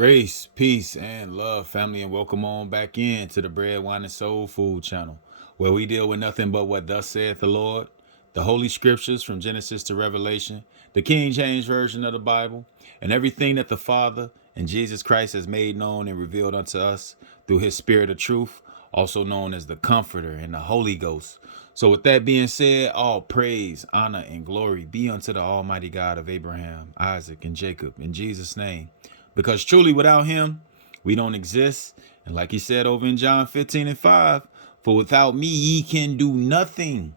Grace, peace, and love, family, and welcome on back in to the Bread, Wine, and Soul Food channel, where we deal with nothing but what thus saith the Lord, the Holy Scriptures from Genesis to Revelation, the King James Version of the Bible, and everything that the Father and Jesus Christ has made known and revealed unto us through his Spirit of truth, also known as the Comforter and the Holy Ghost. So with that being said, all praise, honor, and glory be unto the Almighty God of Abraham, Isaac, and Jacob, in Jesus' name. Because truly without him, we don't exist. And like he said over in John 15:5, for without me, ye can do nothing.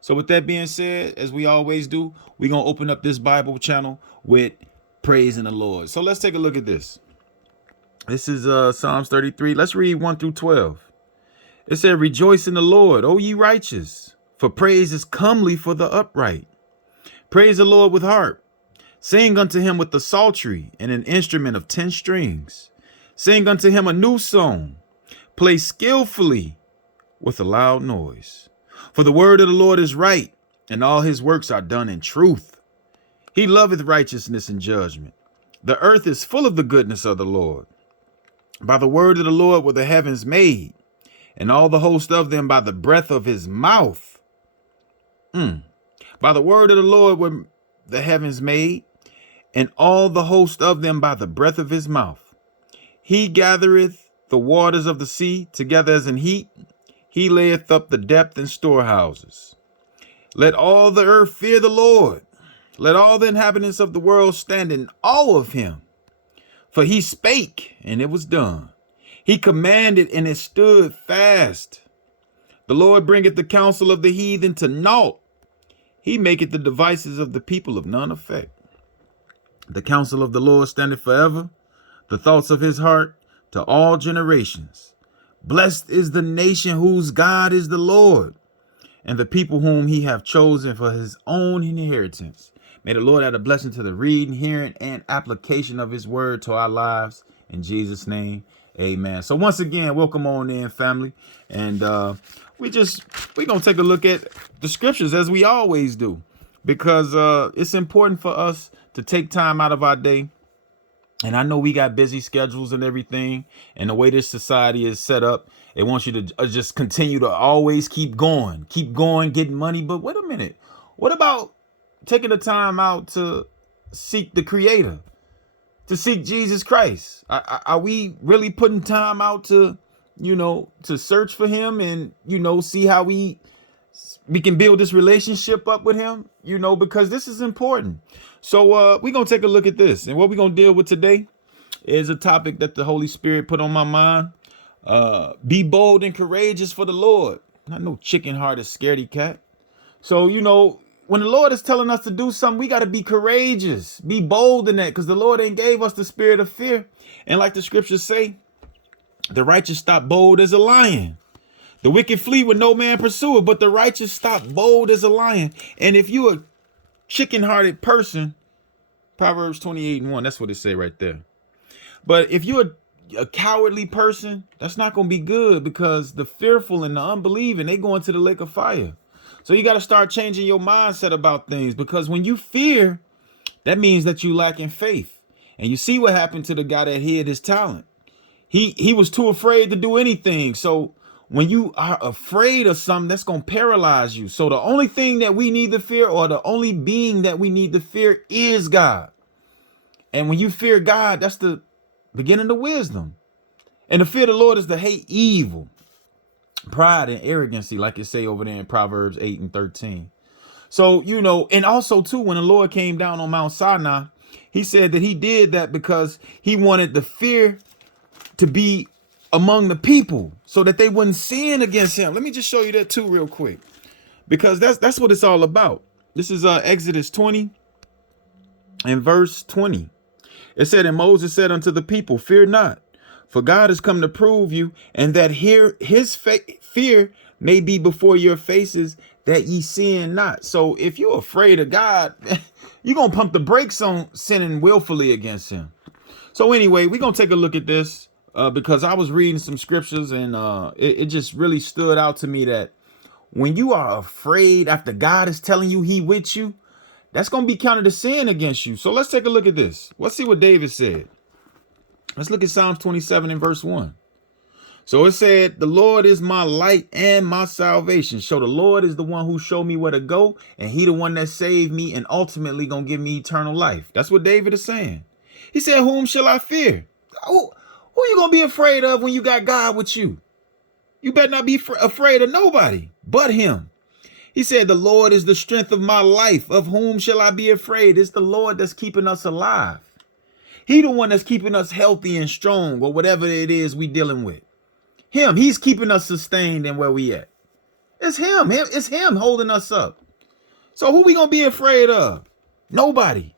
So with that being said, as we always do, we're going to open up this Bible channel with praising the Lord. So let's take a look at this. This is Psalms 33. Let's read 1 through 12. It said, rejoice in the Lord, O ye righteous, for praise is comely for the upright. Praise the Lord with harp. Sing unto him with the psaltery and an instrument of 10 strings. Sing unto him a new song. Play skillfully with a loud noise. For the word of the Lord is right, and all his works are done in truth. He loveth righteousness and judgment. The earth is full of the goodness of the Lord. By the word of the Lord were the heavens made, and all the host of them by the breath of his mouth. By the word of the Lord were the heavens made, and all the host of them by the breath of his mouth. He gathereth the waters of the sea together as an heap. He layeth up the depth in storehouses. Let all the earth fear the Lord. Let all the inhabitants of the world stand in awe of him. For he spake, and it was done. He commanded, and it stood fast. The Lord bringeth the counsel of the heathen to naught. He maketh the devices of the people of none effect. The counsel of the Lord standeth forever, the thoughts of his heart to all generations. Blessed is the nation whose God is the Lord, and the people whom he hath chosen for his own inheritance. May the Lord add a blessing to the reading, hearing, and application of his word to our lives. In Jesus' name, amen. So once again, welcome on in, family. And we're going to take a look at the scriptures as we always do, because it's important for us to take time out of our day. And I know we got busy schedules and everything, and the way this society is set up, it wants you to just continue to always keep going, getting money. But wait a minute, what about taking the time out to seek the Creator, to seek Jesus Christ? Are we really putting time out to, to search for him and, see how we can build this relationship up with him, because this is important. So we're going to take a look at this. And what we're going to deal with today is a topic that the Holy Spirit put on my mind. Be bold and courageous for the Lord. Not no chicken-hearted scaredy cat. So, when the Lord is telling us to do something, we got to be courageous. Be bold in that, because the Lord ain't gave us the spirit of fear. And like the scriptures say, the righteous stop bold as a lion. The wicked flee when no man pursue it, but the righteous stop bold as a lion. And if you a chicken-hearted person, Proverbs 28:1, that's what it say right there. But if you're a cowardly person, that's not going to be good, because the fearful and the unbelieving, they go into the lake of fire. So you got to start changing your mindset about things, because when you fear, that means that you lack in faith. And you see what happened to the guy that hid his talent. He was too afraid to do anything. So when you are afraid of something, that's going to paralyze you. So the only thing that we need to fear, or the only being that we need to fear, is God. And when you fear God, that's the beginning of wisdom. And the fear of the Lord is to hate evil, pride, and arrogancy, like it say over there in Proverbs 8:13. So, and also too, when the Lord came down on Mount Sinai, he said that he did that because he wanted the fear to be among the people so that they wouldn't sin against him. Let me just show you that too real quick, because that's what it's all about. This is Exodus 20 and verse 20. It said, and Moses said unto the people, fear not, for God has come to prove you, and that here his fear may be before your faces, that ye sin not. So if you're afraid of God, you're going to pump the brakes on sinning willfully against him. So anyway, we're going to take a look at this because I was reading some scriptures, and it just really stood out to me that when you are afraid after God is telling you he with you, that's going to be counted as sin against you. So let's take a look at this. Let's see what David said. Let's look at Psalms 27 and verse 1. So it said, the Lord is my light and my salvation. So the Lord is the one who showed me where to go, and he the one that saved me and ultimately gonna give me eternal life. That's what David is saying. He said, whom shall I fear? Who you gonna be afraid of when you got God with you? You better not be afraid of nobody but him. He said, the Lord is the strength of my life. Of whom shall I be afraid? It's the Lord that's keeping us alive. He the one that's keeping us healthy and strong, or whatever it is we dealing with. Him, he's keeping us sustained and where we at. It's him. It's him holding us up. So who we gonna be afraid of? Nobody.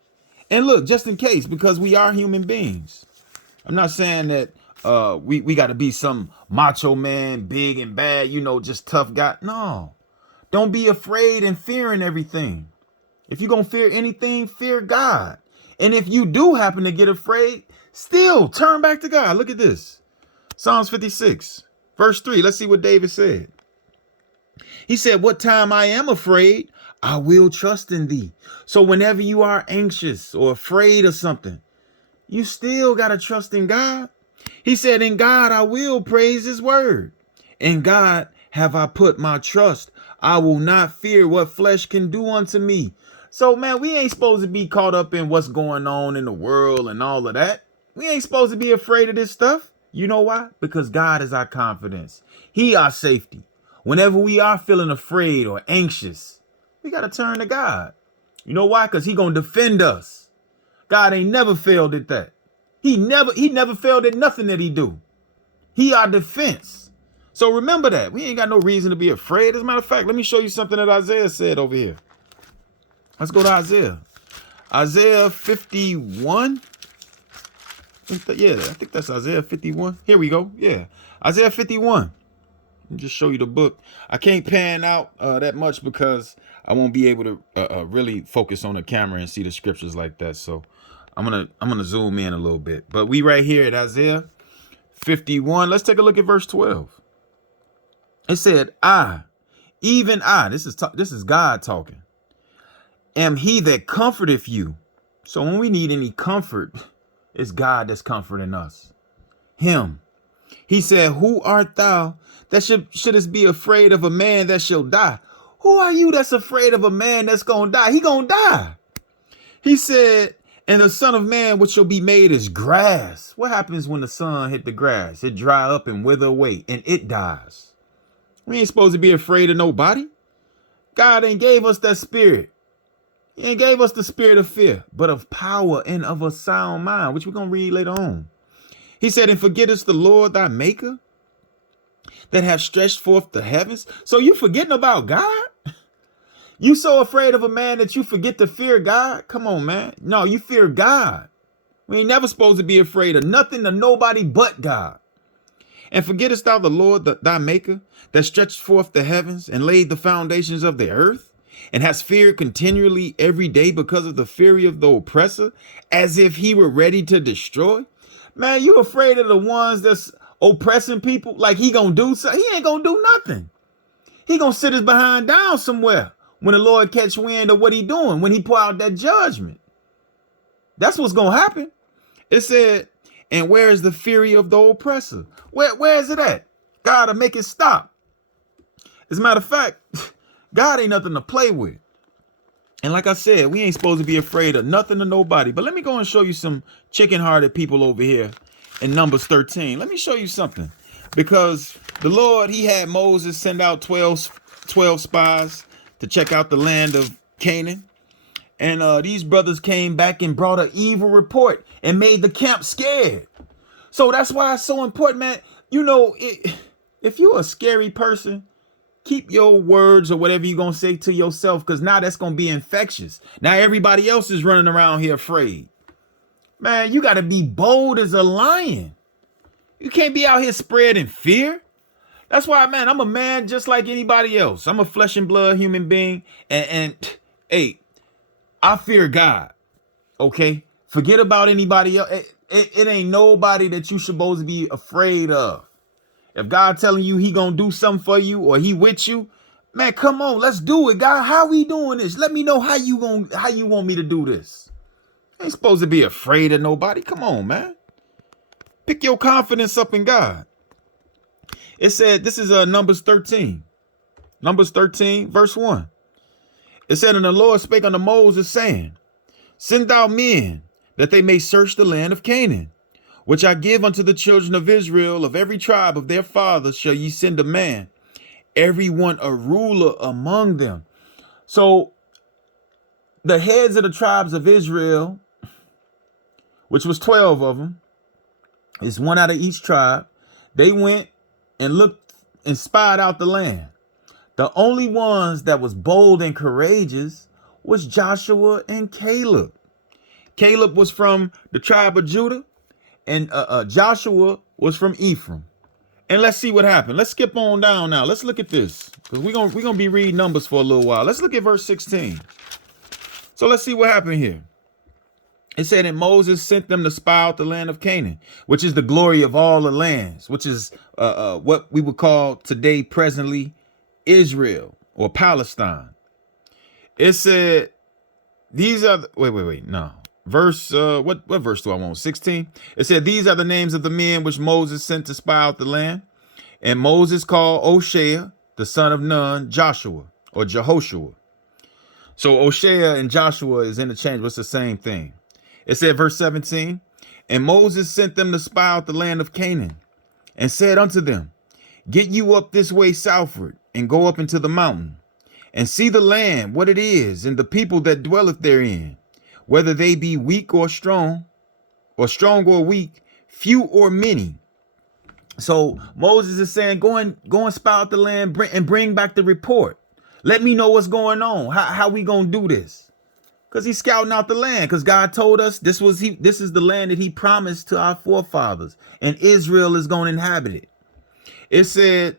And look, just in case, because we are human beings. I'm not saying that we got to be some macho man, big and bad, just tough guy. No, don't be afraid and fearing everything. If you're gonna fear anything, fear God. And if you do happen to get afraid, still turn back to God. Look at this. Psalms 56, verse 3. Let's see what David said. He said, what time I am afraid, I will trust in thee. So whenever you are anxious or afraid of something, you still got to trust in God. He said, in God, I will praise his word. In God have I put my trust. I will not fear what flesh can do unto me. So, man, we ain't supposed to be caught up in what's going on in the world and all of that. We ain't supposed to be afraid of this stuff. You know why? Because God is our confidence. He our safety. Whenever we are feeling afraid or anxious, we got to turn to God. You know why? Because he going to defend us. God ain't never failed at that. He never failed at nothing that he do. He our defense. So remember that. We ain't got no reason to be afraid. As a matter of fact, let me show you something that Isaiah said over here. Let's go to Isaiah. Isaiah 51. Yeah, I think that's Isaiah 51. Here we go. Yeah, Isaiah 51. Let me just show you the book. I can't pan out that much because I won't be able to really focus on the camera and see the scriptures like that. So I'm gonna zoom in a little bit. But we right here at Isaiah 51. Let's take a look at verse 12. It said, even I, this is God talking, am he that comforteth you. So when we need any comfort, it's God that's comforting us. Him. He said, who art thou that shouldest be afraid of a man that shall die? Who are you that's afraid of a man that's gonna die? He gonna die. He said, and the son of man which shall be made as grass. What happens when the sun hit the grass? It dry up and wither away and it dies. We ain't supposed to be afraid of nobody. God ain't gave us that spirit. He ain't gave us the spirit of fear, but of power and of a sound mind, which we're going to read later on. He said, and forgettest the Lord thy maker that have stretched forth the heavens. So you forgetting about God? You so afraid of a man that you forget to fear God? Come on, man. No, you fear God. We ain't never supposed to be afraid of nothing or nobody but God. And forgettest thou the Lord thy maker that stretched forth the heavens and laid the foundations of the earth? And has feared continually every day because of the fury of the oppressor, as if he were ready to destroy. Man, you afraid of the ones that's oppressing people? Like he gonna do something? He ain't gonna do nothing. He gonna sit his behind down somewhere when the Lord catch wind of what he doing, when he pour out that judgment. That's what's gonna happen. It said, and where is the fury of the oppressor? Where is it at? Gotta make it stop. As a matter of fact, God ain't nothing to play with. And like I said, we ain't supposed to be afraid of nothing or nobody. But let me go and show you some chicken-hearted people over here in Numbers 13. Let me show you something. Because the Lord, he had Moses send out 12 spies to check out the land of Canaan. And these brothers came back and brought an evil report and made the camp scared. So that's why it's so important, man. If you're a scary person, keep your words or whatever you're going to say to yourself, because now that's going to be infectious. Now everybody else is running around here afraid. Man, you got to be bold as a lion. You can't be out here spreading fear. That's why, man, I'm a man just like anybody else. I'm a flesh and blood human being. And hey, I fear God. Okay? Forget about anybody else. It ain't nobody that you supposed to be afraid of. If God telling you he gonna do something for you or he with you, man, come on, let's do it, God. How we doing this? Let me know how you want me to do this. Ain't supposed to be afraid of nobody. Come on, man. Pick your confidence up in God. It said, this is Numbers 13. Numbers 13, verse 1. It said, and the Lord spake unto Moses, saying, send thou men, that they may search the land of Canaan, which I give unto the children of Israel. Of every tribe of their fathers shall ye send a man, every one a ruler among them. So the heads of the tribes of Israel, which was 12 of them, is one out of each tribe. They went and looked and spied out the land. The only ones that was bold and courageous was Joshua and Caleb. Caleb was from the tribe of Judah, and Joshua was from Ephraim. And let's see what happened. Let's skip on down now. Let's look at this, because we're gonna be reading Numbers for a little while. Let's look at verse 16. So let's see what happened here. It said, and Moses sent them to spy out the land of Canaan, which is the glory of all the lands, which is what we would call today, presently, Israel or Palestine. It said, these are, no. Verse, what verse do I want? 16. It said, these are the names of the men which Moses sent to spy out the land. And Moses called Oshea, the son of Nun, Joshua or Jehoshua. So Oshea and Joshua is interchangeable. It's the same thing. It said, verse 17, and Moses sent them to spy out the land of Canaan, and said unto them, get you up this way southward, and go up into the mountain, and see the land, what it is, and the people that dwelleth therein, whether they be weak or strong or weak, few or many. So Moses is saying, go and spy out the land, bring back the report. Let me know what's going on. How we gonna do this? Because he's scouting out the land, because God told us this is the land that he promised to our forefathers, and Israel is going to inhabit it. It said,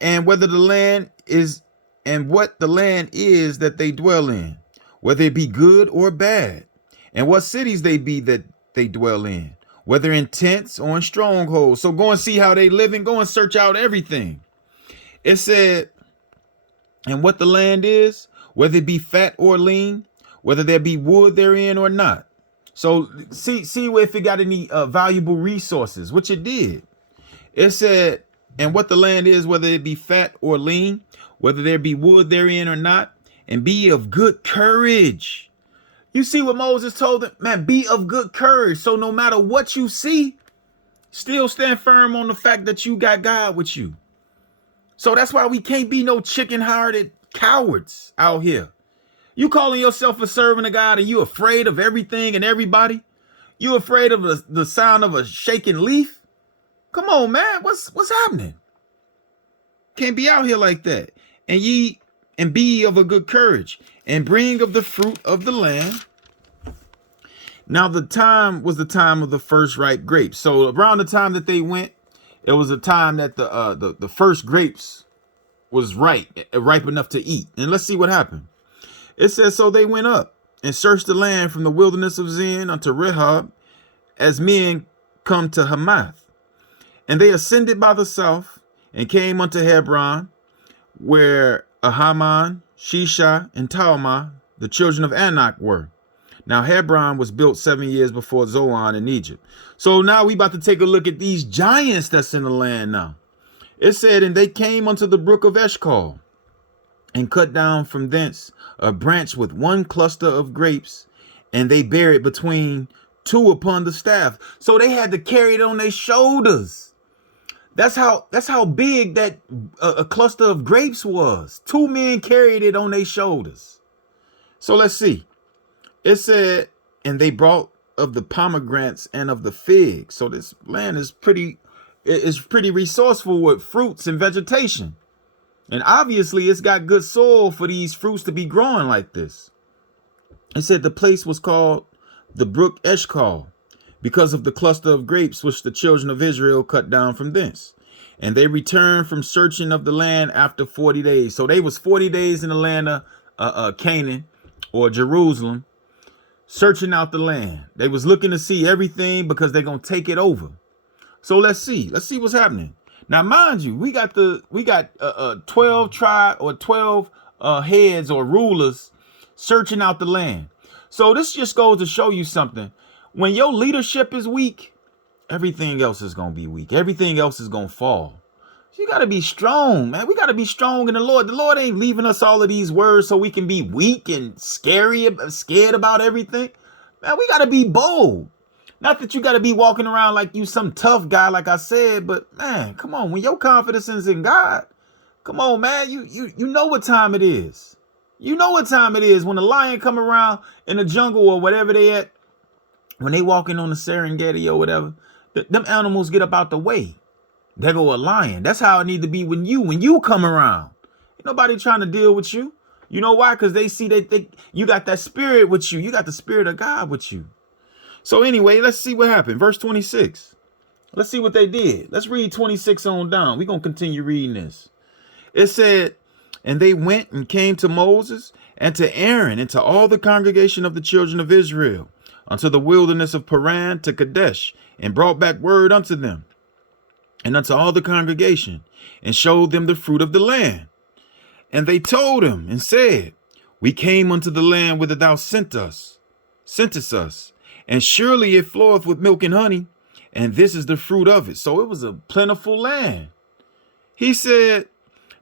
and whether the land is, and what the land is that they dwell in, whether it be good or bad, and what cities they be that they dwell in, whether in tents or in strongholds. So go and see how they live and go and search out everything. It said, and what the land is, whether it be fat or lean, whether there be wood therein or not. So see if it got any valuable resources, which it did. It said, and what the land is, whether it be fat or lean, whether there be wood therein or not, and be of good courage. You see what Moses told them? Man, be of good courage. So no matter what you see, still stand firm on the fact that you got God with you. So that's why we can't be no chicken-hearted cowards out here. You calling yourself a servant of God and you afraid of everything and everybody? You afraid of the sound of a shaking leaf? Come on, man. What's happening? Can't be out here like that. And be of a good courage, and bring of the fruit of the land. Now the time was the time of the first ripe grapes. So around the time that they went, it was a time that the first grapes was ripe enough to eat. And let's see what happened. It says, so they went up and searched the land from the wilderness of Zin unto Rehob, as men come to Hamath. And they ascended by the south and came unto Hebron, where Ahaman, Shishah, and Talmah, the children of Anak, were. Now Hebron was built 7 years before Zoan in Egypt. So now we about to take a look at these giants that's in the land now. It said, and they came unto the brook of Eshcol, and cut down from thence a branch with one cluster of grapes, and they bare it between two upon the staff. So they had to carry it on their shoulders. That's how big that a cluster of grapes was. 2 men carried it on their shoulders. So let's see. It said, and they brought of the pomegranates and of the figs. So this land is pretty resourceful with fruits and vegetation. And obviously it's got good soil for these fruits to be growing like this. It said the place was called the brook Eshcol, because of the cluster of grapes which the children of Israel cut down from thence. And they returned from searching of the land after 40 days. So they was 40 days in the land of Canaan or Jerusalem, searching out the land. They was looking to see everything because they're going to take it over. So let's see what's happening. Now, mind you, we got 12 tribe or 12 heads or rulers searching out the land. So this just goes to show you something. When your leadership is weak, everything else is going to be weak. Everything else is going to fall. You got to be strong, man. We got to be strong in the Lord. The Lord ain't leaving us all of these words so we can be weak and scared about everything. Man, we got to be bold. Not that you got to be walking around like you some tough guy, like I said, but man, come on. When your confidence is in God, come on, man. You know what time it is. You know what time it is when the lion come around in the jungle or whatever they at, when they walking on the Serengeti or whatever, them animals get up out the way. There go a lion. That's how it need to be when you come around. Ain't nobody trying to deal with you. You know why? Because they see that you got that spirit with you. You got the spirit of God with you. So anyway, let's see what happened. Verse 26. Let's see what they did. Let's read 26 on down. We're going to continue reading this. It said, and they went and came to Moses and to Aaron and to all the congregation of the children of Israel unto the wilderness of Paran to Kadesh, and brought back word unto them and unto all the congregation, and showed them the fruit of the land. And they told him and said, we came unto the land whither thou sentest us, and surely it floweth with milk and honey, and this is the fruit of it. So it was a plentiful land. He said,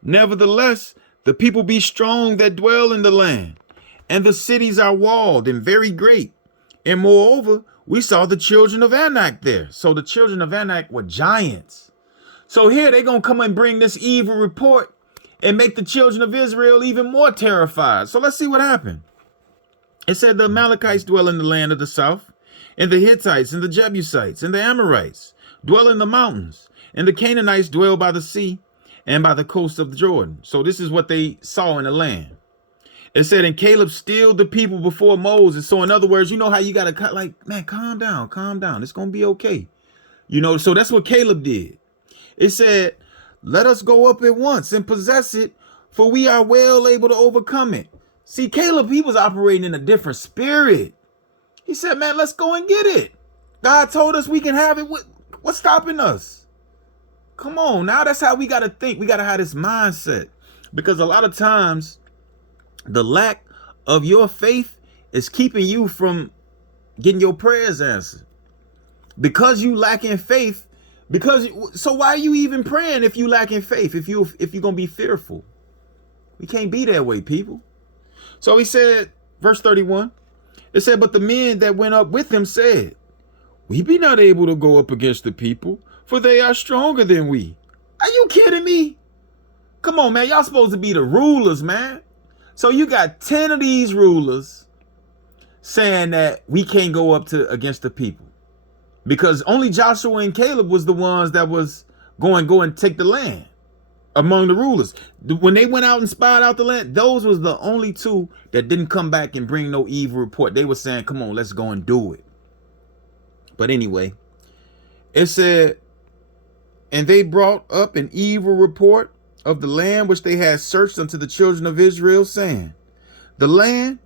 nevertheless, the people be strong that dwell in the land, and the cities are walled and very great. And moreover, we saw the children of Anak there. So the children of Anak were giants. So here they're going to come and bring this evil report and make the children of Israel even more terrified. So let's see what happened. It said the Amalekites dwell in the land of the south, and the Hittites and the Jebusites and the Amorites dwell in the mountains, and the Canaanites dwell by the sea and by the coast of Jordan. So this is what they saw in the land. It said, and Caleb stilled the people before Moses. So in other words, you know how you got to cut, like, man, calm down. It's going to be okay. You know, so that's what Caleb did. It said, let us go up at once and possess it, for we are well able to overcome it. See, Caleb, he was operating in a different spirit. He said, man, let's go and get it. God told us we can have it. What's stopping us? Come on, now that's how we got to think. We got to have this mindset, because a lot of times the lack of your faith is keeping you from getting your prayers answered. Because you lack in faith, so why are you even praying if you lack in faith, if you're going to be fearful? We can't be that way, people. So he said, verse 31, it said, but the men that went up with him said, we be not able to go up against the people, for they are stronger than we. Are you kidding me? Come on, man. Y'all supposed to be the rulers, man. So you got 10 of these rulers saying that we can't go up against the people, because only Joshua and Caleb was the ones that was go and take the land among the rulers. When they went out and spied out the land, those was the only two that didn't come back and bring no evil report. They were saying, come on, let's go and do it. But anyway, it said, and they brought up an evil report of the land which they had searched unto the children of Israel, saying, the land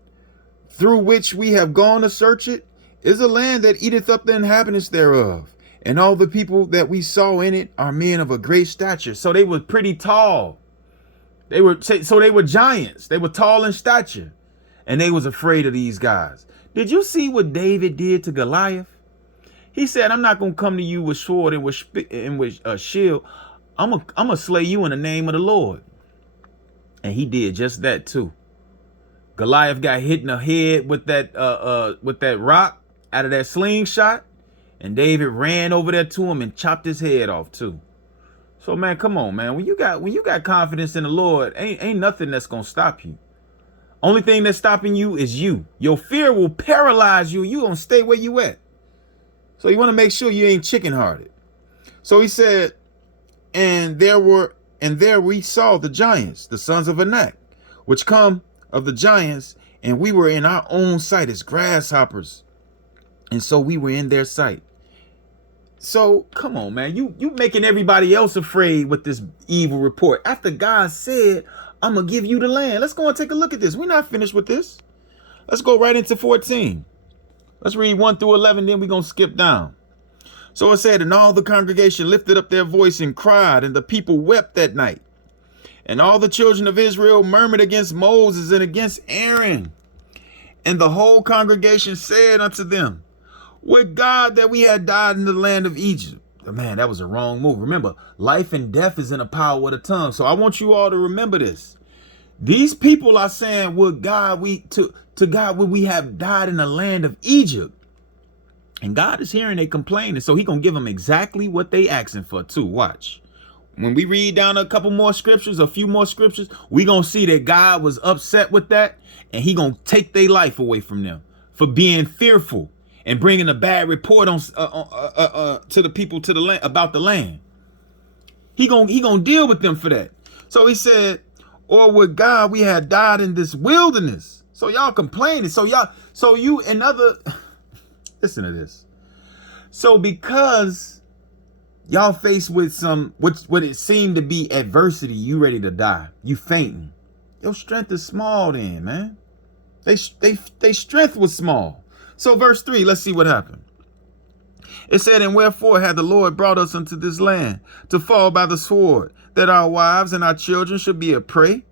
through which we have gone to search it is a land that eateth up the inhabitants thereof, and all the people that we saw in it are men of a great stature. So they were pretty tall. They were giants. They were tall in stature, and they was afraid of these guys. Did you see what David did to Goliath? He said, I'm not going to come to you with sword and with a shield. I'm gonna slay you in the name of the Lord. And he did just that too. Goliath got hit in the head with that rock out of that slingshot, and David ran over there to him and chopped his head off too. So man, come on, man. When you got confidence in the Lord, ain't nothing that's gonna stop you. Only thing that's stopping you is you. Your fear will paralyze you. You gonna stay where you at. So you want to make sure you ain't chicken-hearted. So he said, and there we saw the giants, the sons of Anak, which come of the giants, and we were in our own sight as grasshoppers, and so we were in their sight. So come on, man, you making everybody else afraid with this evil report after God said, I'm gonna give you the land. Let's go and take a look at this. We're not finished with this. Let's go right into 14. Let's read 1 through 11, then we're gonna skip down. So it said, and all the congregation lifted up their voice and cried, and the people wept that night. And all the children of Israel murmured against Moses and against Aaron. And the whole congregation said unto them, With God that we had died in the land of Egypt. Man, that was a wrong move. Remember, life and death is in the power of the tongue. So I want you all to remember this. These people are saying, "Would God to God would we have died in the land of Egypt?" And God is hearing they complaining, so He gonna give them exactly what they asking for too. Watch. When we read down a couple more scriptures, a few more scriptures, we gonna see that God was upset with that, and He gonna take their life away from them for being fearful and bringing a bad report on to the people to the land about the land. He gonna deal with them for that. So He said, "Or with God we had died in this wilderness." So y'all complaining. So you another. Listen to this. So because y'all faced with some what it seemed to be adversity, you ready to die, you fainting. Your strength is small then, man. They strength was small. So verse 3, let's see what happened. It said, "And wherefore had the Lord brought us into this land to fall by the sword, that our wives and our children should be a prey?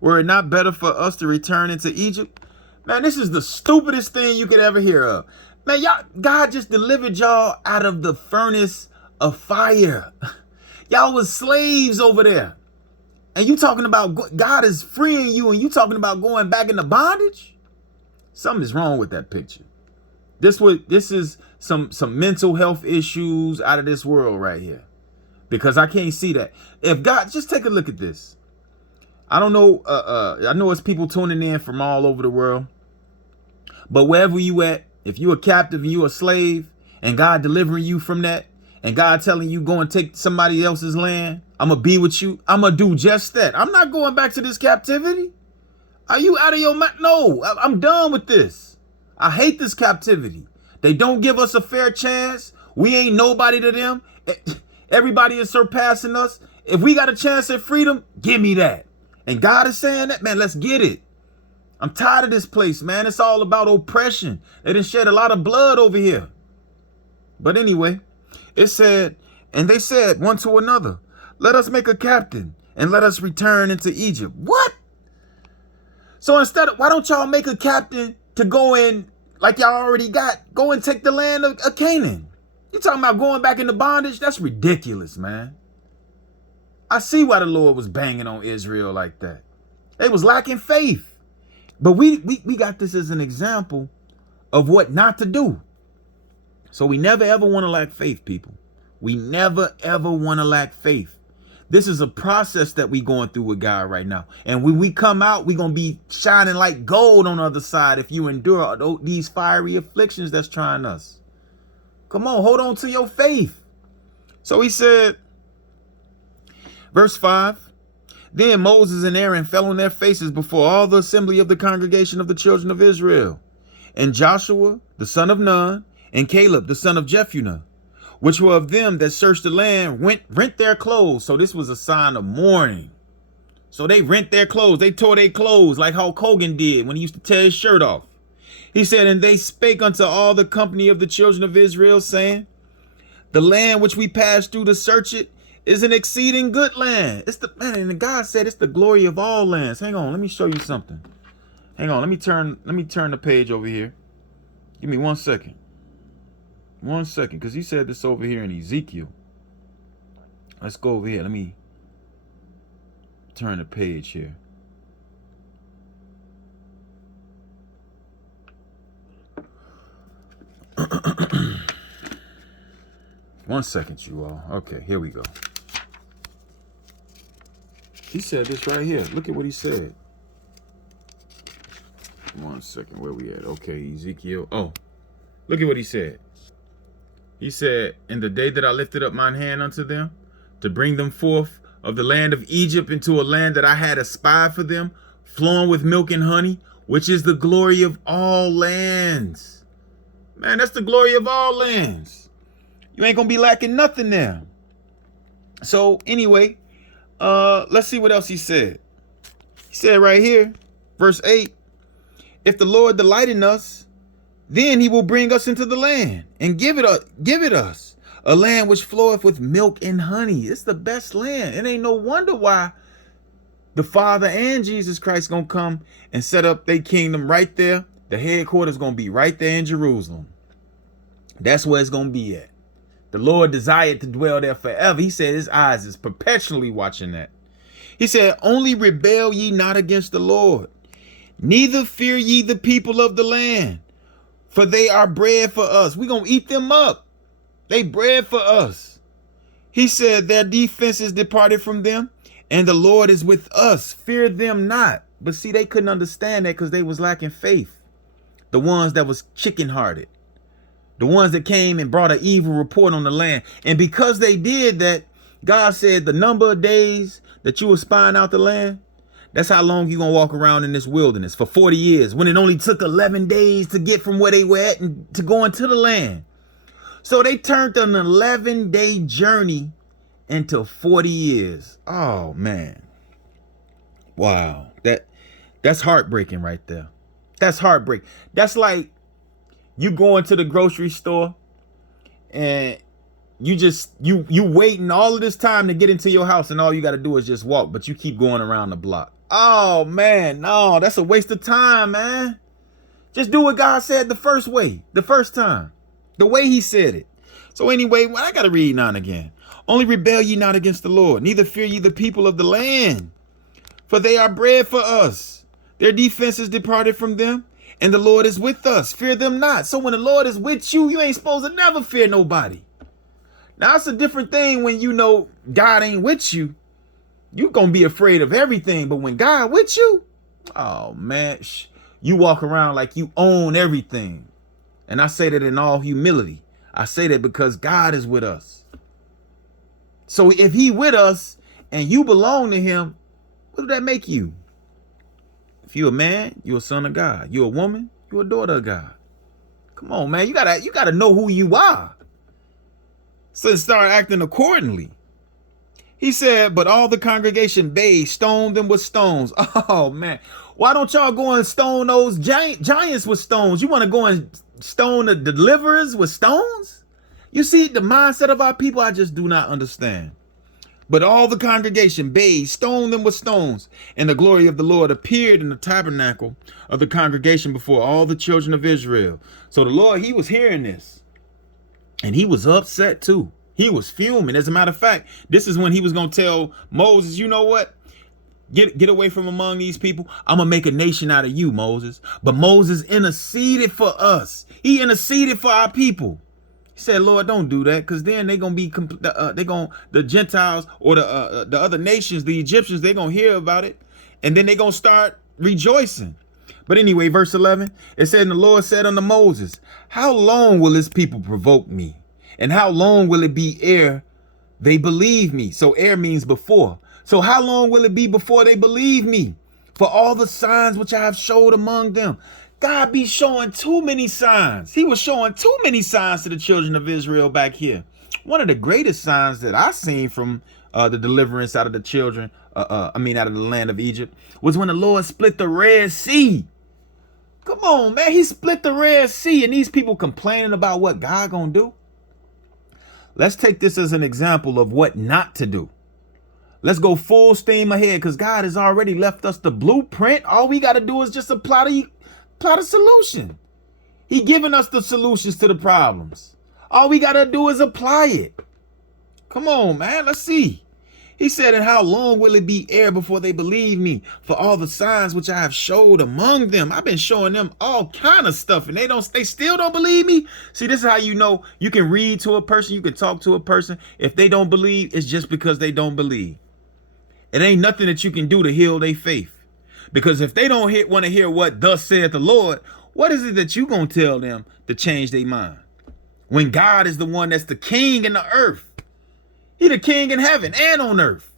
Were it not better for us to return into Egypt?" Man, this is the stupidest thing you could ever hear of. Man, God just delivered y'all out of the furnace of fire. Y'all was slaves over there. And you talking about God is freeing you, and you talking about going back into bondage? Something is wrong with that picture. This is some mental health issues out of this world right here. Because I can't see that. If God, just take a look at this. I don't know, I know it's people tuning in from all over the world. But wherever you at, if you a captive and you a slave, and God delivering you from that, and God telling you go and take somebody else's land, I'm going to be with you. I'm going to do just that. I'm not going back to this captivity. Are you out of your mind? No, I'm done with this. I hate this captivity. They don't give us a fair chance. We ain't nobody to them. Everybody is surpassing us. If we got a chance at freedom, give me that. And God is saying that, man, let's get it. I'm tired of this place, man. It's all about oppression. They done shed a lot of blood over here. But anyway, it said, "And they said one to another, let us make a captain and let us return into Egypt." What? So instead of, why don't y'all make a captain to go in like y'all already got? Go and take the land of Canaan. You talking about going back into bondage? That's ridiculous, man. I see why the Lord was banging on Israel like that. They was lacking faith. But we got this as an example of what not to do. So we never ever want to lack faith, people. We never ever want to lack faith. This is a process that we going through with God right now. And when we come out, we going to be shining like gold on the other side if you endure these fiery afflictions that's trying us. Come on, hold on to your faith. So he said, verse 5, "Then Moses and Aaron fell on their faces before all the assembly of the congregation of the children of Israel. And Joshua, the son of Nun, and Caleb, the son of Jephunneh, which were of them that searched the land, rent their clothes." So this was a sign of mourning. So they rent their clothes. They tore their clothes like Hulk Hogan did when he used to tear his shirt off. He said, "And they spake unto all the company of the children of Israel, saying, The land which we passed through to search it is an exceeding good land." It's the man, and God said it's the glory of all lands. Hang on, let me show you something. Hang on, let me turn the page over here. Give me 1 second. 1 second, because he said this over here in Ezekiel. Let's go over here. Let me turn the page here. One second, you all. Okay, here we go. He said this right here. Look at what he said. 1 second, where we at? Okay, Ezekiel. Oh, look at what he said. He said, "In the day that I lifted up mine hand unto them, to bring them forth of the land of Egypt into a land that I had espied for them, flowing with milk and honey, which is the glory of all lands." Man, that's the glory of all lands. You ain't gonna be lacking nothing there. So anyway, let's see what else he said. He said right here, verse 8, "If the Lord delight in us, then he will bring us into the land and give it us, a land which floweth with milk and honey." It's the best land. It ain't no wonder why the Father and Jesus Christ gonna come and set up their kingdom right there. The headquarters gonna be right there in Jerusalem. That's where it's going to be at. The Lord desired to dwell there forever. He said his eyes is perpetually watching that. He said, only rebel ye not against the Lord, neither fear ye the people of the land, for they are bread for us. We're going to eat them up. They bread for us. He said their defense is departed from them, and the Lord is with us. Fear them not. But see, they couldn't understand that because they was lacking faith. The ones that was chicken-hearted. The ones that came and brought an evil report on the land. And because they did that, God said the number of days that you were spying out the land, that's how long you're going to walk around in this wilderness, for 40 years, when it only took 11 days to get from where they were at and to go into the land. So they turned an 11-day journey into 40 years. Oh, man. Wow. That's heartbreaking right there. That's heartbreaking. That's like you going to the grocery store and you waiting all of this time to get into your house, and all you got to do is just walk, but you keep going around the block. Oh, man. No, that's a waste of time, man. Just do what God said the first time, the way he said it. So anyway, I got to read 9 again. Only rebel ye not against the Lord, neither fear ye the people of the land, for they are bread for us. Their defense is departed from them, and the Lord is with us. Fear them not. So when the Lord is with you, you ain't supposed to never fear nobody. Now, it's a different thing when you know God ain't with you. You going to be afraid of everything. But when God with you, oh, man, you walk around like you own everything. And I say that in all humility. I say that because God is with us. So if he with us and you belong to him, what does that make you? If you're a man, you're a son of God. You're a woman, you're a daughter of God. Come on, man. You gotta know who you are. So start acting accordingly. He said, but all the congregation stoned them with stones. Oh, man. Why don't y'all go and stone those giants with stones? You want to go and stone the deliverers with stones? You see, the mindset of our people, I just do not understand. But all the congregation stoned them with stones, and the glory of the Lord appeared in the tabernacle of the congregation before all the children of Israel. So the Lord, he was hearing this, and he was upset too. He was fuming. As a matter of fact, this is when he was going to tell Moses, you know what? Get away from among these people. I'm going to make a nation out of you, Moses. But Moses interceded for us. He interceded for our people. He said, Lord, don't do that, because then they're going to be, the Gentiles or the other nations, the Egyptians, they're going to hear about it, and then they're going to start rejoicing. But anyway, verse 11, it said, and the Lord said unto Moses, how long will this people provoke me? And how long will it be ere they believe me? So ere means before. So how long will it be before they believe me? For all the signs which I have showed among them. God be showing too many signs. He was showing too many signs to the children of Israel back here. One of the greatest signs that I seen from the deliverance out of the children, out of the land of Egypt, was when the Lord split the Red Sea. Come on, man. He split the Red Sea, and these people complaining about what God gonna do. Let's take this as an example of what not to do. Let's go full steam ahead, because God has already left us the blueprint. All we got to do is just apply the solution. He given us the solutions to the problems. All we got to do is apply it. Come on, man. Let's see. He said, and how long will it be ere before they believe me? For all the signs which I have showed among them. I've been showing them all kind of stuff, and they still don't believe me. See, this is how you know you can read to a person, you can talk to a person. If they don't believe, it's just because they don't believe. It ain't nothing that you can do to heal their faith. Because if they don't want to hear what thus saith the Lord, what is it that you gonna tell them to change their mind? When God is the one that's the king in the earth. He the king in heaven and on earth.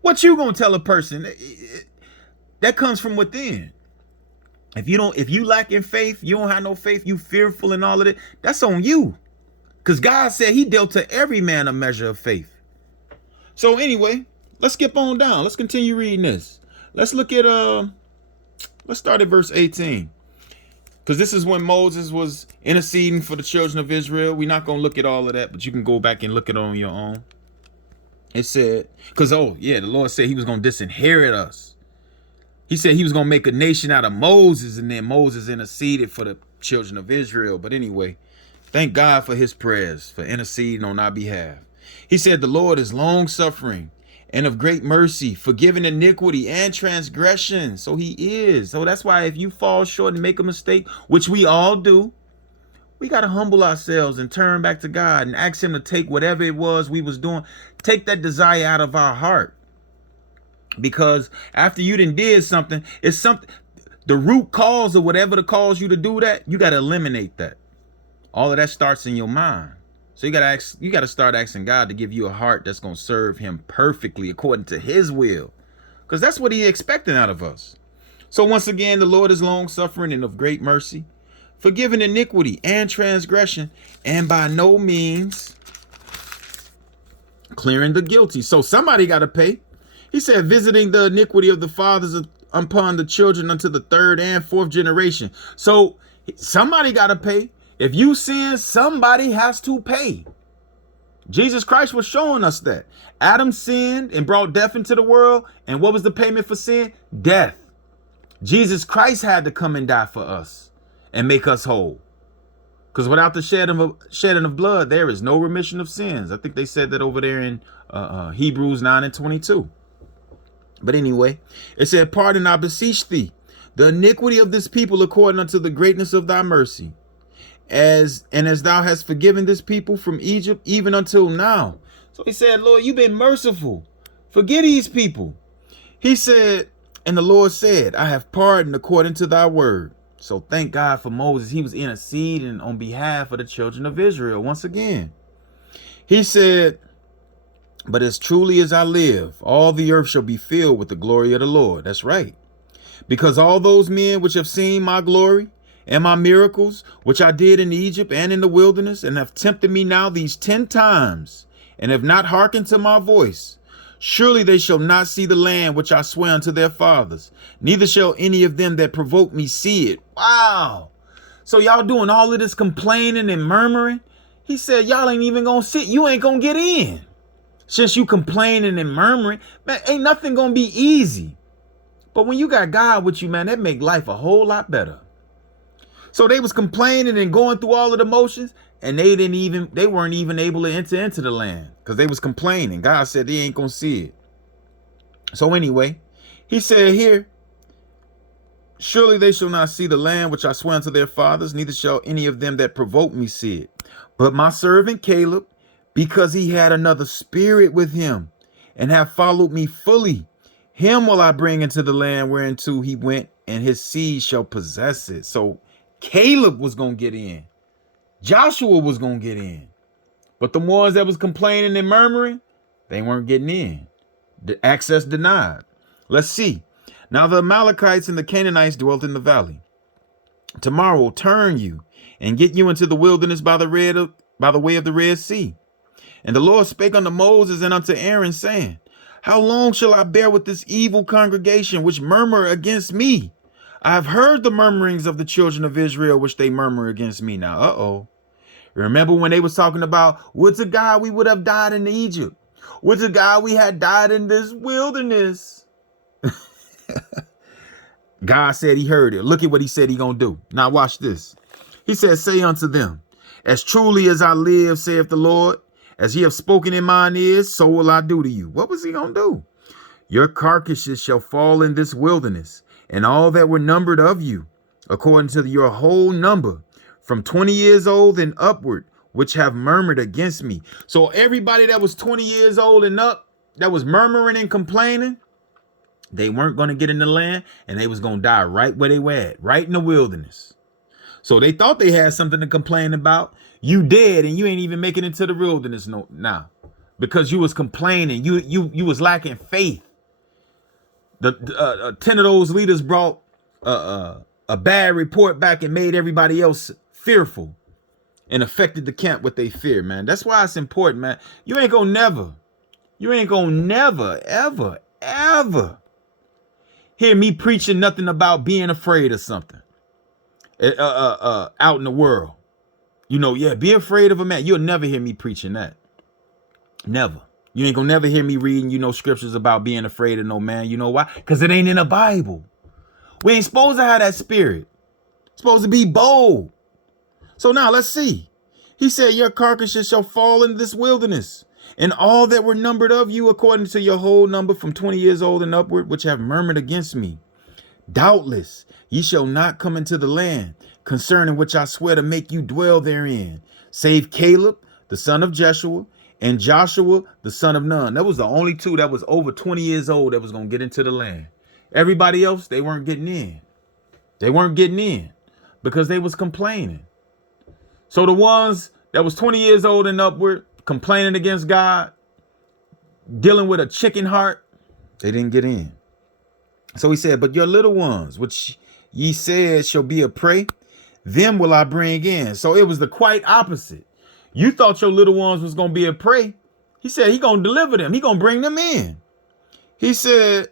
What you gonna tell a person? That comes from within. If you lack in faith, you don't have no faith, you fearful and all of it, that's on you. Because God said he dealt to every man a measure of faith. So anyway, let's skip on down. Let's continue reading this. Let's look at, let's start at verse 18. Because this is when Moses was interceding for the children of Israel. We're not going to look at all of that, but you can go back and look at it on your own. It said, because, the Lord said he was going to disinherit us. He said he was going to make a nation out of Moses, and then Moses interceded for the children of Israel. But anyway, Thank God for his prayers, for interceding on our behalf. He said, the Lord is long suffering and of great mercy, forgiving iniquity and transgression. So he is. So that's why if you fall short and make a mistake, which we all do, we got to humble ourselves and turn back to God and ask him to take whatever it was we was doing, take that desire out of our heart. Because after you did something, it's something, the root cause of whatever to cause you to do that, you got to eliminate that. All of that starts in your mind. So you got to start asking God to give you a heart that's going to serve him perfectly according to his will. Because that's what he's expecting out of us. So once again, the Lord is long suffering and of great mercy, forgiving iniquity and transgression, and by no means clearing the guilty. So somebody got to pay. He said, visiting the iniquity of the fathers upon the children unto the third and fourth generation. So somebody got to pay. If you sin, somebody has to pay. Jesus Christ was showing us that. Adam sinned and brought death into the world. And what was the payment for sin? Death. Jesus Christ had to come and die for us and make us whole. Because without the shedding of blood, there is no remission of sins. I think they said that over there in Hebrews 9:22. But anyway, it said, pardon, I beseech thee, the iniquity of this people according unto the greatness of thy mercy. As thou hast forgiven this people from Egypt, even until now. So he said, Lord, you've been merciful. Forgive these people. He said, and the Lord said, I have pardoned according to thy word. So thank God for Moses. He was interceding on behalf of the children of Israel. Once again, he said, but as truly as I live, all the earth shall be filled with the glory of the Lord. That's right. Because all those men which have seen my glory and my miracles, which I did in Egypt and in the wilderness, and have tempted me now these 10 times, and have not hearkened to my voice, surely they shall not see the land which I swear unto their fathers, neither shall any of them that provoke me see it. Wow. So y'all doing all of this complaining and murmuring? He said, y'all ain't even gonna sit. You ain't gonna get in. Since you complaining and murmuring, man, ain't nothing gonna be easy. But when you got God with you, man, that make life a whole lot better. So they was complaining and going through all of the motions, and they weren't even able to enter into the land because they was complaining. God said they ain't gonna see it. So anyway, he said here, surely they shall not see the land which I swear unto their fathers, neither shall any of them that provoke me see it. But my servant Caleb, because he had another spirit with him and have followed me fully, him will I bring into the land whereinto he went, and his seed shall possess it. So Caleb was going to get in. Joshua was going to get in. But the ones that was complaining and murmuring, they weren't getting in. The access denied. Let's see. Now the Amalekites and the Canaanites dwelt in the valley. Tomorrow turn you and get you into the wilderness by the way of the Red Sea. And the Lord spake unto Moses and unto Aaron, saying, how long shall I bear with this evil congregation which murmur against me? I have heard the murmurings of the children of Israel, which they murmur against me. Now, remember when they was talking about, would to God we would have died in Egypt. Would to God we had died in this wilderness. God said he heard it. Look at what he said he gonna do. Now watch this. He said, say unto them, as truly as I live, saith the Lord, as ye have spoken in mine ears, so will I do to you. What was he gonna do? Your carcasses shall fall in this wilderness, and all that were numbered of you, according to your whole number, from 20 years old and upward, which have murmured against me. So everybody that was 20 years old and up, that was murmuring and complaining, they weren't going to get in the land, and they was going to die right where they were at, right in the wilderness. So they thought they had something to complain about. You dead, and you ain't even making it to the wilderness now, because you was complaining. You was lacking faith. The 10 of those leaders brought a bad report back and made everybody else fearful and affected the camp with their fear, man. That's why it's important, man. You ain't gonna never, ever hear me preaching nothing about being afraid of something out in the world. Be afraid of a man. You'll never hear me preaching that. Never. You ain't gonna never hear me reading, scriptures about being afraid of no man. You know why? Because it ain't in the Bible. We ain't supposed to have that spirit. It's supposed to be bold. So now let's see. He said, your carcasses shall fall in this wilderness, and all that were numbered of you according to your whole number from 20 years old and upward, which have murmured against me. Doubtless ye shall not come into the land concerning which I swear to make you dwell therein, save Caleb, the son of Jeshua, and Joshua, the son of Nun. That was the only two that was over 20 years old that was going to get into the land. Everybody else, they weren't getting in. They weren't getting in because they was complaining. So the ones that was 20 years old and upward, complaining against God, dealing with a chicken heart, they didn't get in. So he said, but your little ones, which ye said shall be a prey, them will I bring in. So it was the quite opposite. You thought your little ones was going to be a prey. He said he going to deliver them. He going to bring them in. He said,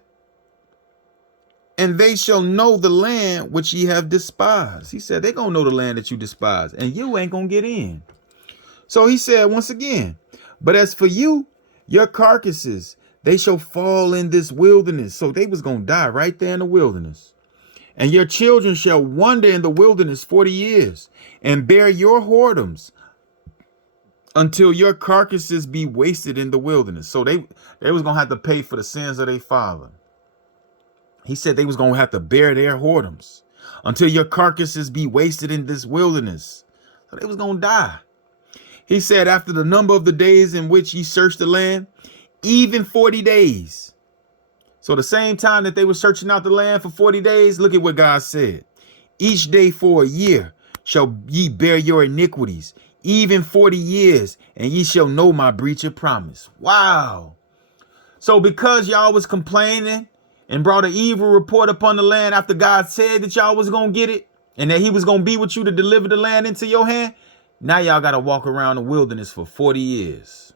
and they shall know the land which ye have despised. He said, they going to know the land that you despise, and you ain't going to get in. So he said once again, but as for you, your carcasses, they shall fall in this wilderness. So they was going to die right there in the wilderness. And your children shall wander in the wilderness 40 years and bear your whoredoms until your carcasses be wasted in the wilderness. So they was going to have to pay for the sins of their father. He said they was going to have to bear their whoredoms until your carcasses be wasted in this wilderness. So they was going to die. He said, after the number of the days in which ye searched the land, even 40 days. So the same time that they were searching out the land for 40 days, look at what God said. Each day for a year shall ye bear your iniquities, even 40 years, and ye shall know my breach of promise. Wow. So because y'all was complaining and brought an evil report upon the land after God said that y'all was going to get it and that he was going to be with you to deliver the land into your hand, now y'all got to walk around the wilderness for 40 years.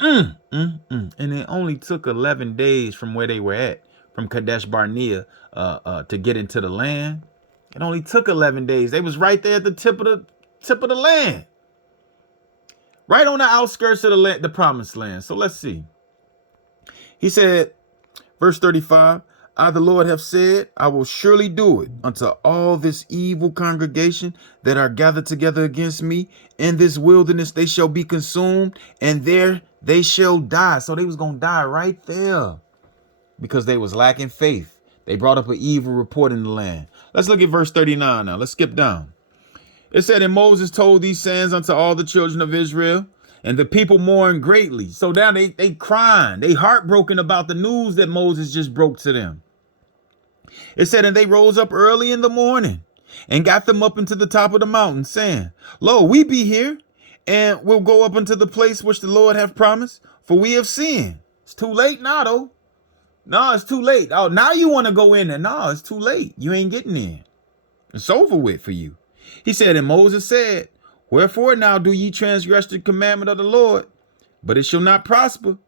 And it only took 11 days from where they were at, from Kadesh Barnea, to get into the land. It only took 11 days. They was right there at the tip of the land, right on the outskirts of the promised land. So let's see. He said, verse 35, I, the Lord, have said, I will surely do it unto all this evil congregation that are gathered together against me. In this wilderness they shall be consumed, and there they shall die. So they was going to die right there because they was lacking faith. They brought up an evil report in the land. Let's look at verse 39 now. Let's skip down. It said, and Moses told these sayings unto all the children of Israel, and the people mourned greatly. So now they crying, they heartbroken about the news that Moses just broke to them. It said, and they rose up early in the morning and got them up into the top of the mountain, saying, lo, we be here, and we'll go up into the place which the Lord hath promised, for we have sinned. It's too late now, though. No, it's too late. Oh, now you want to go in there. No, it's too late. You ain't getting in. It's over with for you. He said, and Moses said, wherefore now do ye transgress the commandment of the Lord? But it shall not prosper.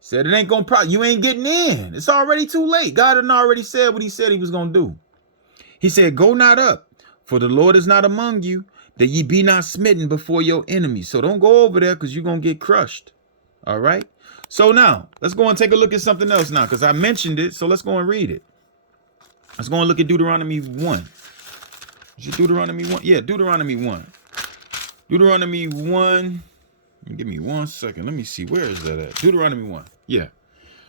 Said it ain't going to prosper. You ain't getting in. It's already too late. God had already said what he said he was going to do. He said, go not up, for the Lord is not among you, that ye be not smitten before your enemies. So don't go over there because you're going to get crushed. All right. So now let's go and take a look at something else now, because I mentioned it. So let's go and read it. Let's go and look at Deuteronomy 1. Is it Deuteronomy 1? Yeah, Deuteronomy 1. Deuteronomy 1. Give me 1 second. Let me see. Where is that at? Deuteronomy 1. Yeah.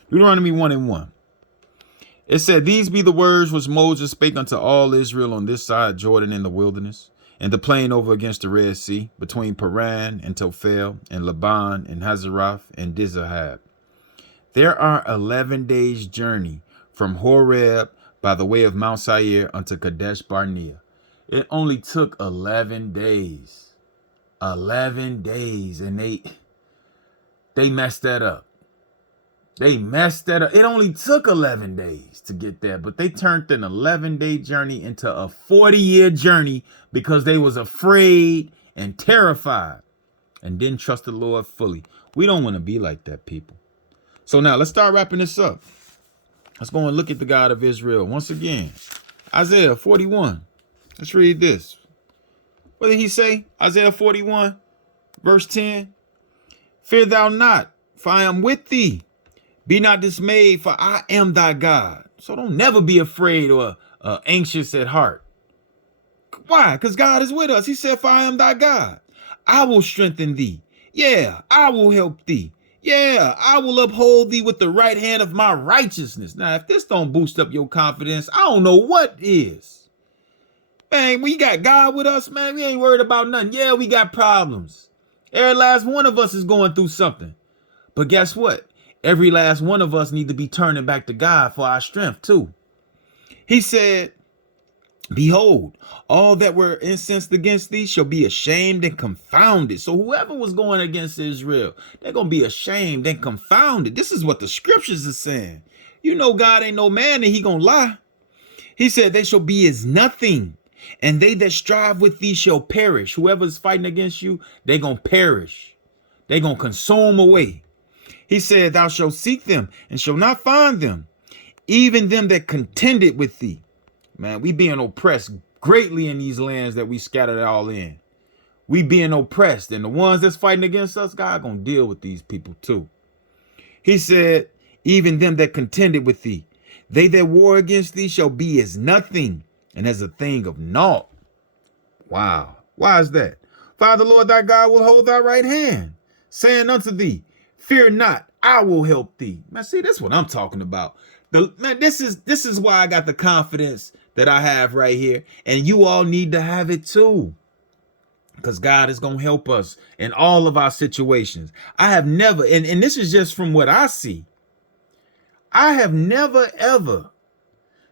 Deuteronomy 1 and 1. It said, these be the words which Moses spake unto all Israel on this side Jordan in the wilderness, and the plain over against the Red Sea, between Paran and Tophel, and Laban, and Hazeroth, and Dizahab. There are 11 days' journey from Horeb by the way of Mount Seir unto Kadesh Barnea. It only took 11 days. 11 days, and they messed that up. They messed that up. It only took 11 days to get there, but they turned an 11-day journey into a 40-year journey because they was afraid and terrified and didn't trust the Lord fully. We don't want to be like that, people. So now let's start wrapping this up. Let's go and look at the God of Israel once again. Isaiah 41. Let's read this. What did he say? Isaiah 41, verse 10. Fear thou not, for I am with thee. Be not dismayed, for I am thy God. So don't never be afraid or anxious at heart. Why? Because God is with us. He said, for I am thy God. I will strengthen thee. Yeah, I will help thee. Yeah, I will uphold thee with the right hand of my righteousness. Now, if this don't boost up your confidence, I don't know what is. Man, we got God with us, man. We ain't worried about nothing. Yeah, we got problems. Every last one of us is going through something. But guess what? Every last one of us need to be turning back to God for our strength too. He said, behold, all that were incensed against thee shall be ashamed and confounded. So whoever was going against Israel, they're going to be ashamed and confounded. This is what the scriptures are saying. You know God ain't no man and he going to lie. He said they shall be as nothing, and they that strive with thee shall perish. Whoever's fighting against you, they going to perish. They going to consume away. He said, thou shalt seek them and shall not find them, even them that contended with thee. Man, we being oppressed greatly in these lands that we scattered all in. We being oppressed, and the ones that's fighting against us, God gonna deal with these people too. He said, even them that contended with thee, they that war against thee shall be as nothing, and as a thing of naught. Wow. Why is that? Father, Lord, thy God will hold thy right hand, saying unto thee, fear not, I will help thee. Man, see, that's what I'm talking about. Man, this is why I got the confidence that I have right here. And you all need to have it too. Because God is going to help us in all of our situations. I have never, and this is just from what I see, I have never, ever,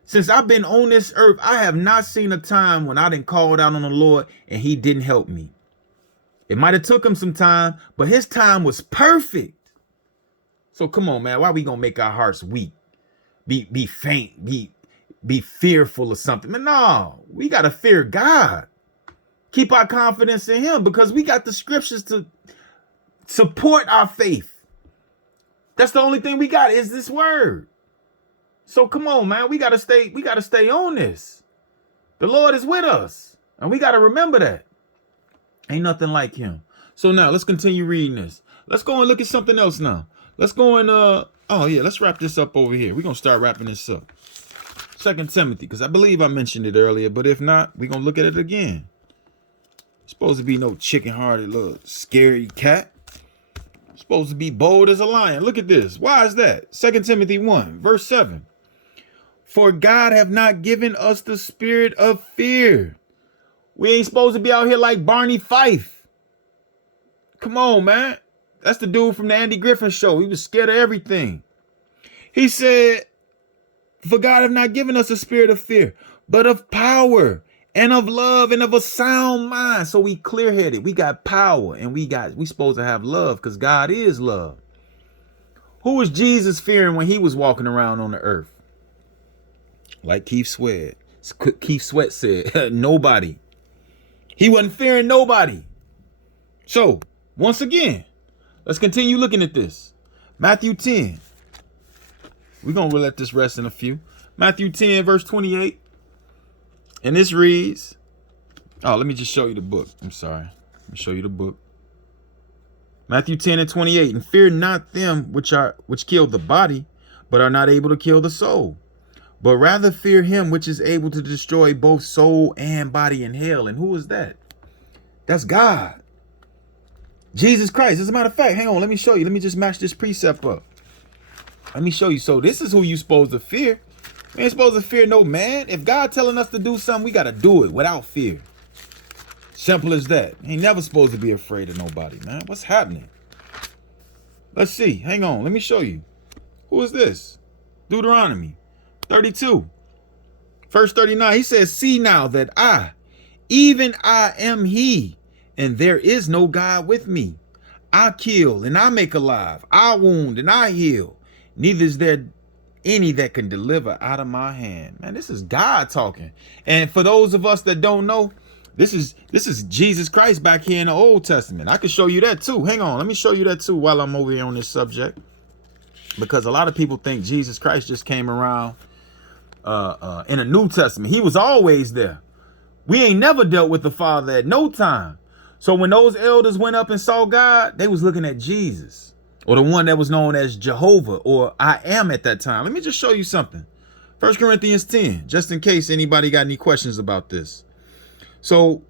since I've been on this earth, I have not seen a time when I didn't call out on the Lord and he didn't help me. It might have took him some time, but his time was perfect. So come on, man. Why are we going to make our hearts weak? Be faint, be fearful or something? Man, no, we got to fear God. Keep our confidence in him because we got the scriptures to support our faith. That's the only thing we got is this word. So come on, man. We got to stay on this. The Lord is with us and we got to remember that. Ain't nothing like him. So now let's continue reading this. Let's go and look at something else now. Let's go and, let's wrap this up over here. We're going to start wrapping this up. 2 Timothy, because I believe I mentioned it earlier, but if not, we're going to look at it again. It's supposed to be no chicken-hearted little scary cat. It's supposed to be bold as a lion. Look at this. Why is that? 2 Timothy 1, verse 7. For God have not given us the spirit of fear. We ain't supposed to be out here like Barney Fife. Come on, man. That's the dude from the Andy Griffin show. He was scared of everything. He said, for God have not given us a spirit of fear, but of power and of love and of a sound mind. So we clear-headed. We got power and we supposed to have love because God is love. Who was Jesus fearing when he was walking around on the earth? Like Keith Sweat said, nobody. He wasn't fearing nobody. So once again, let's continue looking at this. Matthew 10. We're going to let this rest in a few. Matthew 10, verse 28. And this reads, let me just show you the book. I'm sorry. Let me show you the book. Matthew 10 and 28. And fear not them which kill the body, but are not able to kill the soul. But rather fear him which is able to destroy both soul and body in hell. And who is that? That's God. Jesus Christ. As a matter of fact, hang on, let me show you. Let me just match this precept up. Let me show you. So this is who you supposed to fear. We ain't supposed to fear no man. If God telling us to do something, we got to do it without fear. Simple as that. Ain't never supposed to be afraid of nobody, man. What's happening? Let's see. Hang on. Let me show you. Who is this? Deuteronomy 32. Verse 39. He says, see now that I, even I am he, and there is no God with me. I kill and I make alive. I wound and I heal. Neither is there any that can deliver out of my hand. Man, this is God talking. And for those of us that don't know, this is Jesus Christ back here in the Old Testament. I can show you that too. Hang on. Let me show you that too while I'm over here on this subject. Because a lot of people think Jesus Christ just came around in the New Testament. He was always there. We ain't never dealt with the Father at no time. So when those elders went up and saw God, they was looking at Jesus. Or the one that was known as Jehovah, or I am at that time. Let me just show you something. 1 Corinthians 10, just in case anybody got any questions about this. So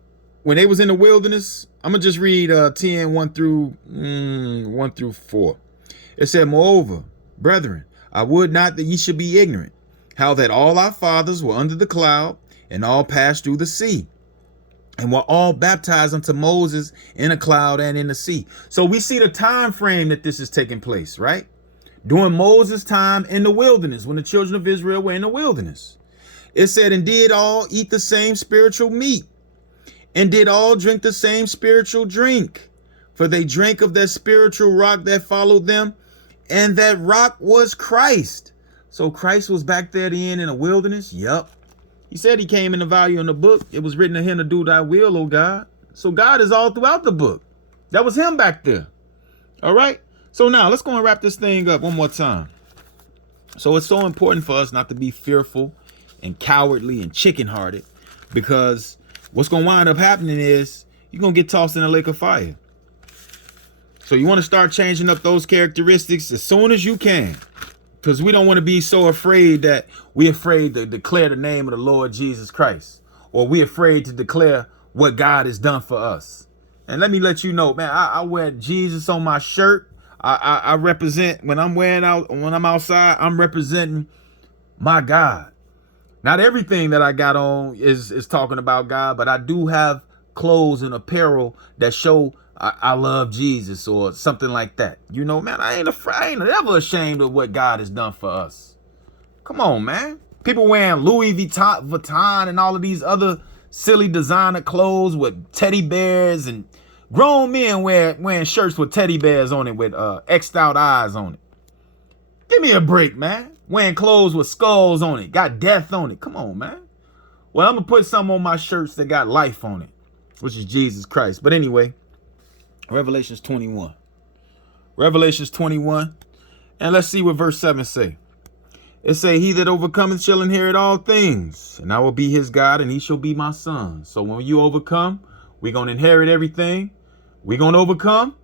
when they was in the wilderness I'm going to just read 10, 1 through 4. It said, moreover, brethren, I would not that ye should be ignorant, how that all our fathers were under the cloud, and all passed through the sea, and were all baptized unto Moses in a cloud and in the sea. So we see the time frame that this is taking place, right? During Moses' time in the wilderness, when the children of Israel were in the wilderness. It said, and did all eat the same spiritual meat, and did all drink the same spiritual drink. For they drank of that spiritual rock that followed them, and that rock was Christ. So Christ was back there then in the wilderness? Yup. He said he came in the volume in the book. It was written of him to do thy will, O God. So God is all throughout the book. That was him back there. All right. So now let's go and wrap this thing up one more time. So it's so important for us not to be fearful and cowardly and chicken-hearted, because what's going to wind up happening is you're going to get tossed in a lake of fire. So you want to start changing up those characteristics as soon as you can, because we don't want to be so afraid that we're afraid to declare the name of the Lord Jesus Christ, or we're afraid to declare what God has done for us. And let me let you know, man, I wear Jesus on my shirt. I represent, when I'm outside, I'm representing my God. Not everything that I got on is talking about God, but I do have clothes and apparel that show I love Jesus or something like that. You know, man, I ain't ever ashamed of what God has done for us. Come on, man. People wearing Louis Vuitton and all of these other silly designer clothes with teddy bears, and grown men wearing shirts with teddy bears on it with X'd out eyes on it. Give me a break, man. Wearing clothes with skulls on it, got death on it. Come on, man. Well, I'm going to put some on my shirts that got life on it, which is Jesus Christ. But anyway, Revelations 21. Revelations 21. And let's see what verse 7 say. It say, he that overcometh shall inherit all things, and I will be his God, and he shall be my son. So when you overcome, we're going to inherit everything. We're going to overcome.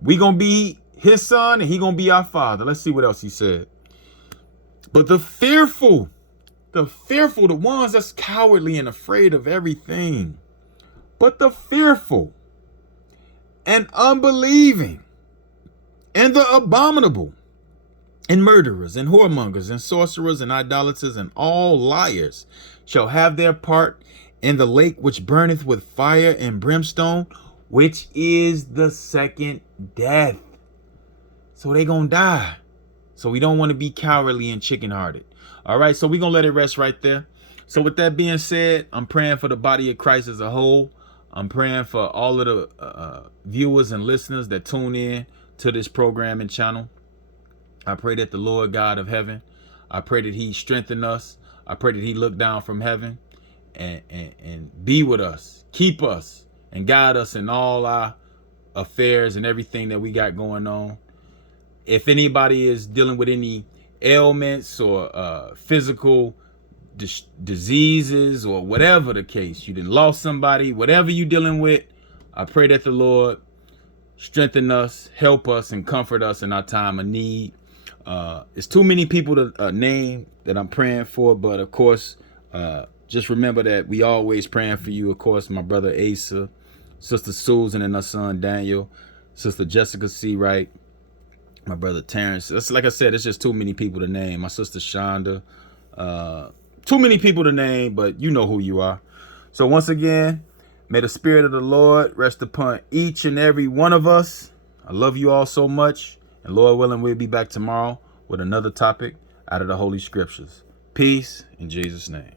We're going to be his son, and he going to be our father. Let's see what else he said. But the fearful, the ones that's cowardly and afraid of everything, but the fearful and unbelieving and the abominable and murderers and whoremongers and sorcerers and idolaters and all liars shall have their part in the lake which burneth with fire and brimstone, which is the second death. So they gonna die. So we don't want to be cowardly and chicken-hearted. All right, so we're gonna let it rest right there. So with that being said, I'm praying for the body of Christ as a whole. I'm praying for all of the viewers and listeners that tune in to this program and channel. I pray that the Lord God of heaven, I pray that he strengthen us. I pray that he look down from heaven and be with us, keep us, and guide us in all our affairs and everything that we got going on. If anybody is dealing with any ailments or physical diseases or whatever the case, you done lost somebody, whatever you dealing with, I pray that the Lord strengthen us, help us, and comfort us in our time of need. It's too many people to name that I'm praying for, but of course, just remember that we always praying for you. Of course, my brother Asa, Sister Susan and her son Daniel, Sister Jessica C. Wright, my brother Terrence. It's like I said, it's just too many people to name. My sister Shonda. Too many people to name, but you know who you are. So once again, may the Spirit of the Lord rest upon each and every one of us. I love you all so much. And Lord willing, we'll be back tomorrow with another topic out of the Holy Scriptures. Peace in Jesus' name.